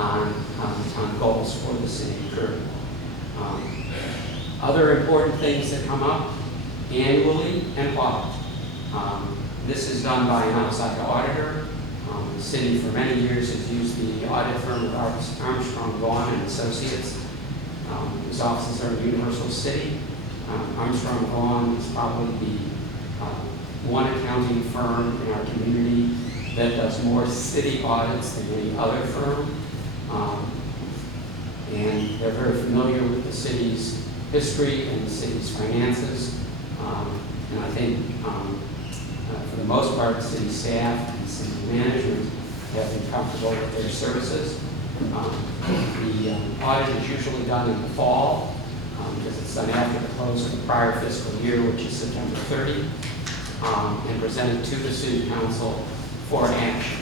on goals for the city of Kirby. Other important things that come up annually and audit. This is done by an outside auditor. The city for many years has used the audit firm of Armstrong, Vaughan and Associates, whose offices are in Universal City. Armstrong Vaughan is probably the one accounting firm in our community that does more city audits than any other firm. And they're very familiar with the city's history and the city's finances. And I think for the most part, city staff and city management have been comfortable with their services. The audit is usually done in the fall because it's done after the close of the prior fiscal year, which is September 30, and presented to the city council for action.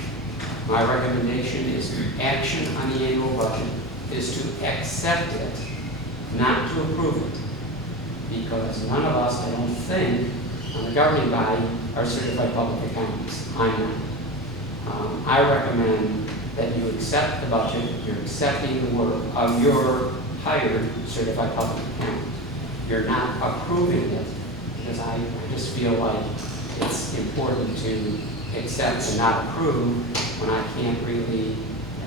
My recommendation is action on the annual budget is to accept it, not to approve it, because none of us, I don't think, on the governing body are certified public accountants. I'm not. I recommend that you accept the budget, you're accepting the work of your hired certified public accountant. You're not approving it, because I just feel like it's important to accept and not approve when I can't really,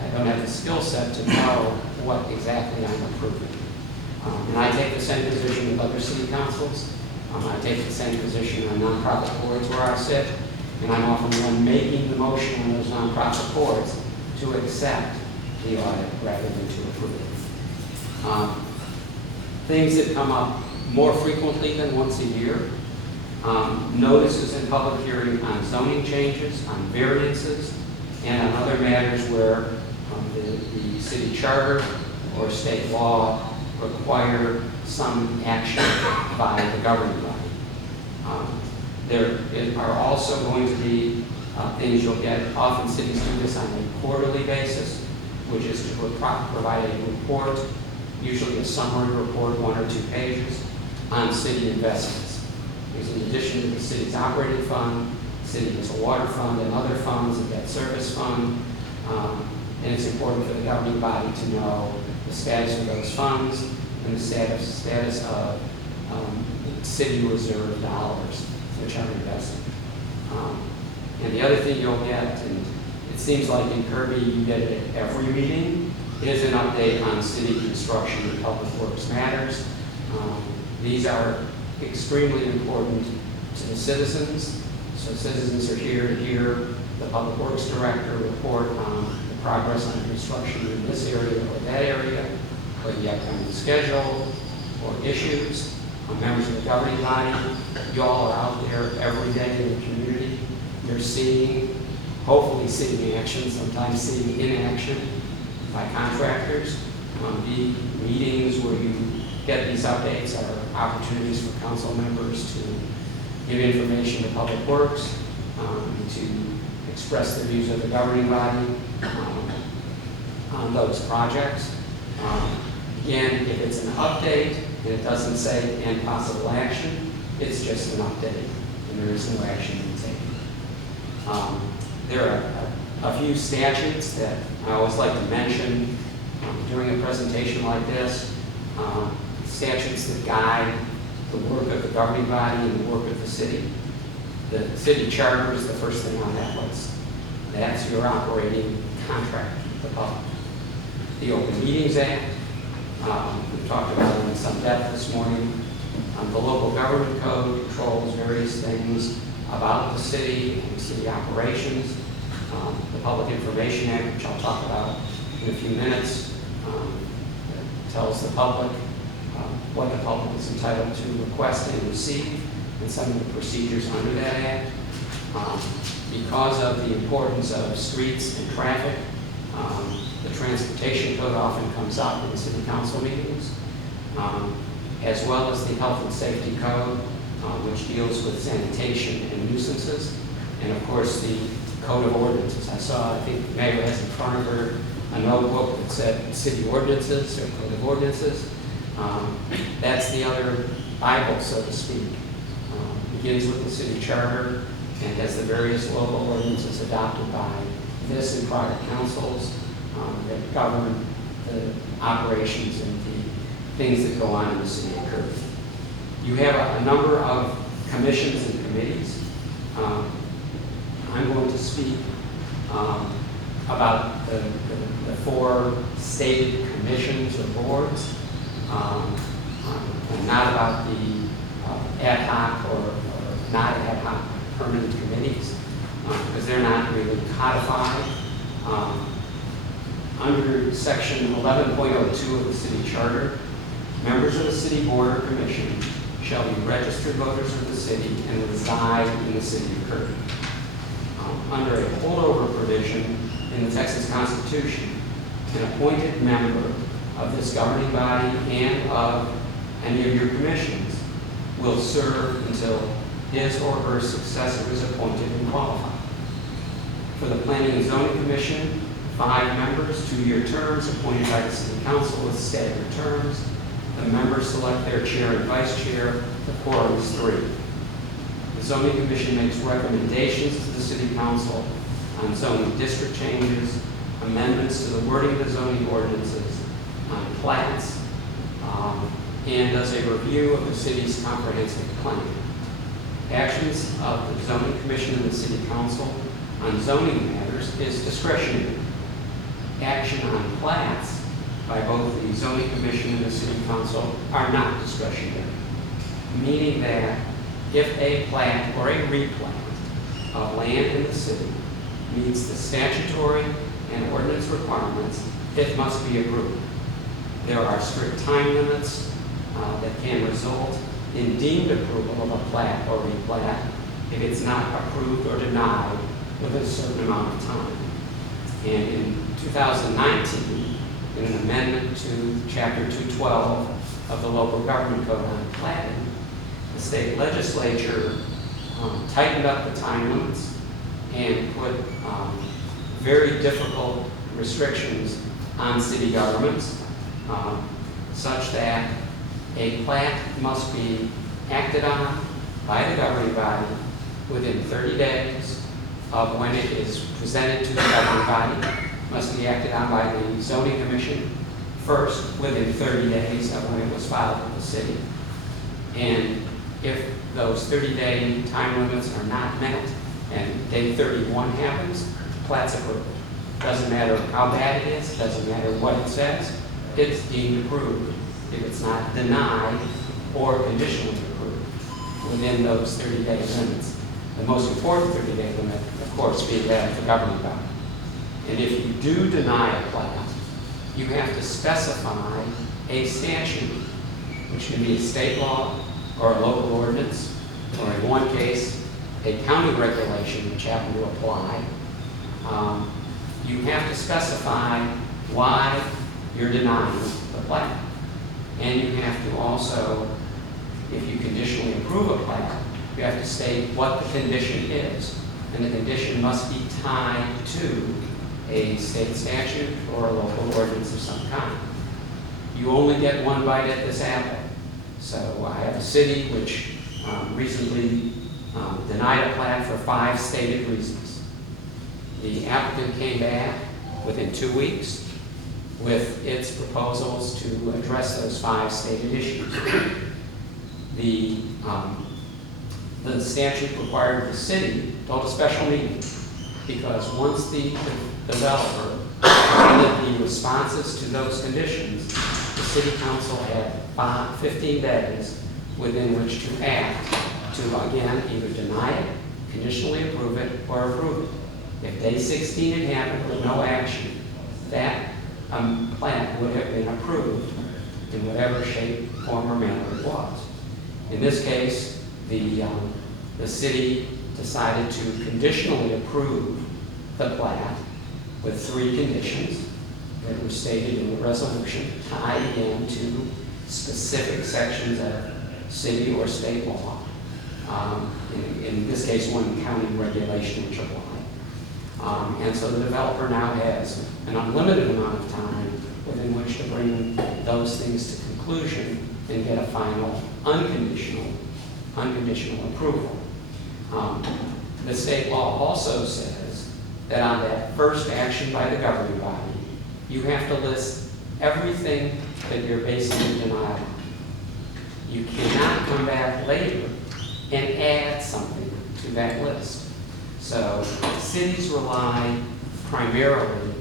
I don't have the skill set to know what exactly I'm approving. And I take the same position with other city councils. I take the same position on nonprofit boards where I sit, and I'm often the one making the motion on those nonprofit boards to accept the audit rather than to approve it. Things that come up more frequently than once a year. Notices in public hearing on zoning changes, on variances, and on other matters where the city charter or state law require some action by the governing body. There are also going to be things you'll get. Often cities do this on a quarterly basis, which is to provide a report, usually a summary report, 1 or 2 pages, on city investments. Because in addition to the city's operating fund, the city has a water fund and other funds, a debt service fund, and it's important for the governing body to know the status of those funds and the status of city reserve dollars which are invested. And the other thing you'll get, and it seems like in Kirby you get it at every meeting, is an update on city construction and public works matters. These are extremely important to the citizens. So citizens are here to hear the public works director report on the progress on construction in this area or that area, or the upcoming schedule, or issues. Members of the governing body, you all are out there every day in the community. You're seeing, hopefully seeing action, sometimes seeing inaction by contractors. The meetings where you get these updates are opportunities for council members to give information to public works, to express the views of the governing body on those projects. Again, if it's an update and it doesn't say and possible action, it's just an update and there is no action to be taken. There are a few statutes that I always like to mention during a presentation like this. Statutes that guide the work of the governing body and the work of the city. The city charter is the first thing on that list. That's your operating contract with the public. The Open Meetings Act, we talked about it in some depth this morning. The local government code controls various things about the city and city operations. The Public Information Act, which I'll talk about in a few minutes, tells the public what the public is entitled to request and receive, and some of the procedures under that act. Because of the importance of streets and traffic, the transportation code often comes up in city council meetings, as well as the health and safety code, which deals with sanitation and nuisances, and of course the code of ordinances. I think the mayor has in front of her a notebook that said city ordinances or code of ordinances. That's the other Bible, so to speak. Begins with the city charter and has the various local ordinances adopted by this and prior councils, that govern the operations and the things that go on in the city of Kirby. You have a number of commissions and committees. I'm going to speak about the four stated commissions or boards, and not about the ad hoc or not ad hoc permanent committees, because they're not really codified. Under section 11.02 of the city charter, members of the city board or commission shall be registered voters of the city and reside in the city of Kirby. Under a holdover provision in the Texas Constitution, an appointed member of this governing body and of any of your commissions will serve until his or her successor is appointed and qualified. For the Planning and Zoning Commission, 5 members, 2-year terms appointed by the City Council with staggered terms. The members select their chair and vice chair. The quorum is 3. The Zoning Commission makes recommendations to the City Council on zoning district changes, amendments to the wording of the zoning ordinances, on plats, and does a review of the city's comprehensive plan. Actions of the Zoning Commission and the City Council on zoning matters is discretionary. Action on plats by both the Zoning Commission and the City Council are not discretionary, meaning that if a plat or a replat of land in the city meets the statutory and ordinance requirements, it must be approved. There are strict time limits that can result in deemed approval of a plat or replat if it's not approved or denied within a certain amount of time. And in 2019, in an amendment to Chapter 212 of the Local Government Code on platting, the state legislature tightened up the time limits and put very difficult restrictions on city governments, such that a plat must be acted on by the governing body within 30 days of when it is presented to the governing body, must be acted on by the Zoning Commission first within 30 days of when it was filed with the city. And if those 30-day time limits are not met and day 31 happens, plat's approved. Doesn't matter how bad it is, doesn't matter what it says, it's deemed approved. If it's not denied or conditionally approved within those 30-day limits. The most important 30-day limit, of course, being that of the governing body. And if you do deny a plat, you have to specify a statute, which can be a state law or a local ordinance, or in one case, a county regulation which happened to apply. You have to specify why you're denying the plat. And you have to also, if you conditionally approve a plat, you have to state what the condition is. And the condition must be tied to a state statute or a local ordinance of some kind. You only get one bite at this apple. So I have a city which recently denied a plat for 5 stated reasons. The applicant came back within 2 weeks with its proposals to address those 5 stated issues. The statute required the city to hold a special meeting because once the developer presented the responses to those conditions, the city council had 15 days within which to act to, again, either deny it, conditionally approve it, or approve it. If day 16 had happened with no action, that plat would have been approved in whatever shape, form, or manner it was. In this case, the city decided to conditionally approve the plat with 3 conditions that were stated in the resolution, tied again to specific sections of city or state law. In this case, one county regulation which applied. And so the developer now has an unlimited amount of time within which to bring those things to conclusion and get a final unconditional approval. The state law also says that on that first action by the governing body, you have to list everything that you're basing your denial on. You cannot come back later and add something to that list. So cities rely primarily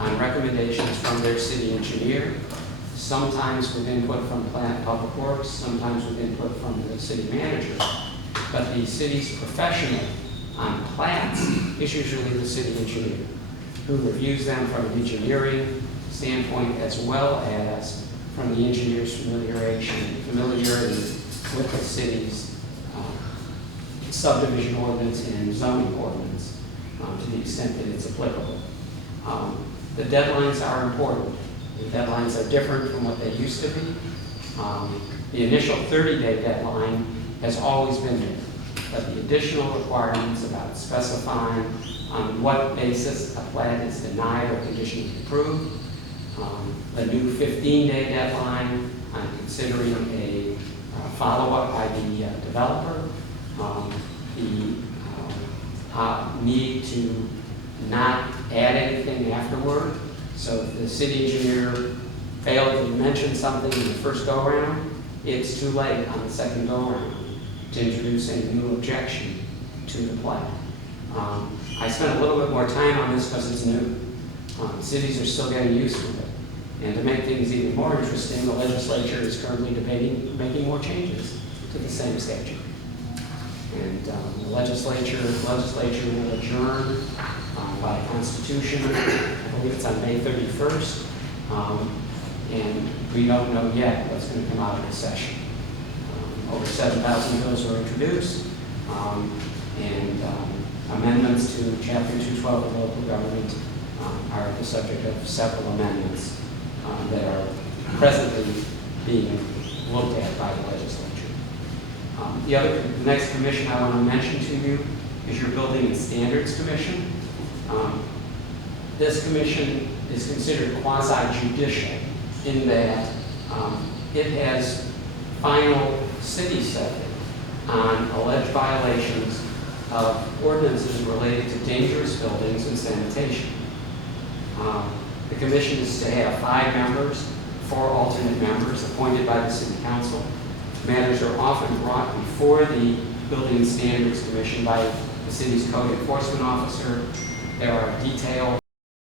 on recommendations from their city engineer, sometimes with input from Plant Public Works, sometimes with input from the city manager. But the city's professional on plats is usually the city engineer, who reviews them from an engineering standpoint as well as from the engineer's familiarity with the city's subdivision ordinance and zoning ordinance to the extent that it's applicable. The deadlines are important. The deadlines are different from what they used to be. The initial 30-day deadline has always been there, but the additional requirements about specifying on what basis a plat is denied or conditionally approved, the new 15-day deadline on considering a follow-up by the developer, the need to not add anything afterward. So if the city engineer failed to mention something in the first go-around, it's too late on the second go-around to introduce a new objection to the plat. I spent a little bit more time on this because it's new. Cities are still getting used to it. And to make things even more interesting, the legislature is currently debating making more changes to the same statute. And the legislature will adjourn by Constitution, I believe it's on May 31st, and we don't know yet what's going to come out of this session. Over 7,000 bills were introduced, and amendments to Chapter 212 of local government are the subject of several amendments that are presently being looked at by the legislature. The next commission I want to mention to you is your Building and Standards Commission. This commission is considered quasi-judicial in that it has final city say on alleged violations of ordinances related to dangerous buildings and sanitation. The commission is to have 5 members, 4 alternate members appointed by the City Council. Matters are often brought before the Building and Standards Commission by the city's code enforcement officer. There are detailed